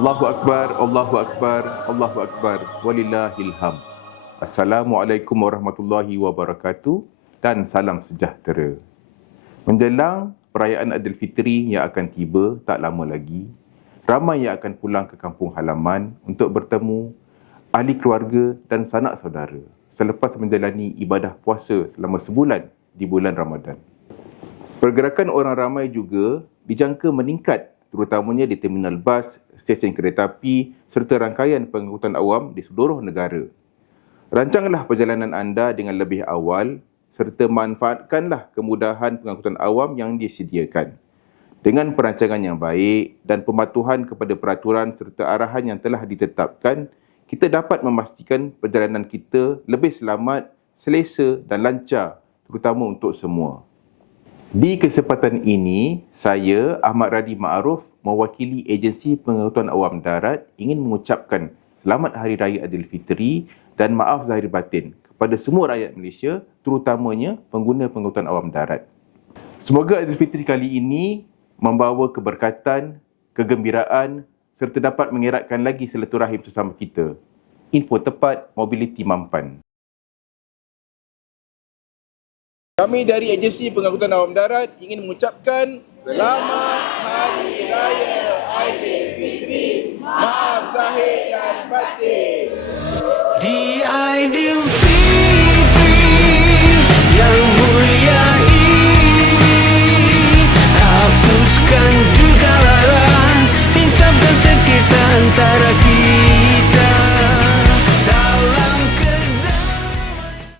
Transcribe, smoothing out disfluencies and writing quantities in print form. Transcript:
Allahu Akbar, Allahu Akbar, Allahu Akbar, walillahil hamd. Assalamualaikum warahmatullahi wabarakatuh dan salam sejahtera. Menjelang perayaan Aidilfitri yang akan tiba tak lama lagi, ramai yang akan pulang ke kampung halaman untuk bertemu ahli keluarga dan sanak saudara selepas menjalani ibadah puasa selama sebulan di bulan Ramadan. Pergerakan orang ramai juga dijangka meningkat, terutamanya di terminal bas, stesen kereta api serta rangkaian pengangkutan awam di seluruh negara. Rancanglah perjalanan anda dengan lebih awal serta manfaatkanlah kemudahan pengangkutan awam yang disediakan. Dengan perancangan yang baik dan pematuhan kepada peraturan serta arahan yang telah ditetapkan, kita dapat memastikan perjalanan kita lebih selamat, selesa dan lancar, terutama untuk semua. Di kesempatan ini, saya, Ahmad Radi Ma'aruf, mewakili Agensi Pengangkutan Awam Darat ingin mengucapkan Selamat Hari Raya Aidilfitri dan maaf zahir batin kepada semua rakyat Malaysia, terutamanya pengguna pengangkutan awam darat. Semoga Aidilfitri kali ini membawa keberkatan, kegembiraan serta dapat mengeratkan lagi silaturahim sesama kita. Info tepat Mobiliti Mampan. Kami dari Agensi Pengangkutan Awam Darat ingin mengucapkan Selamat Hari Raya Aidilfitri. Maaf zahir dan batin. The ideal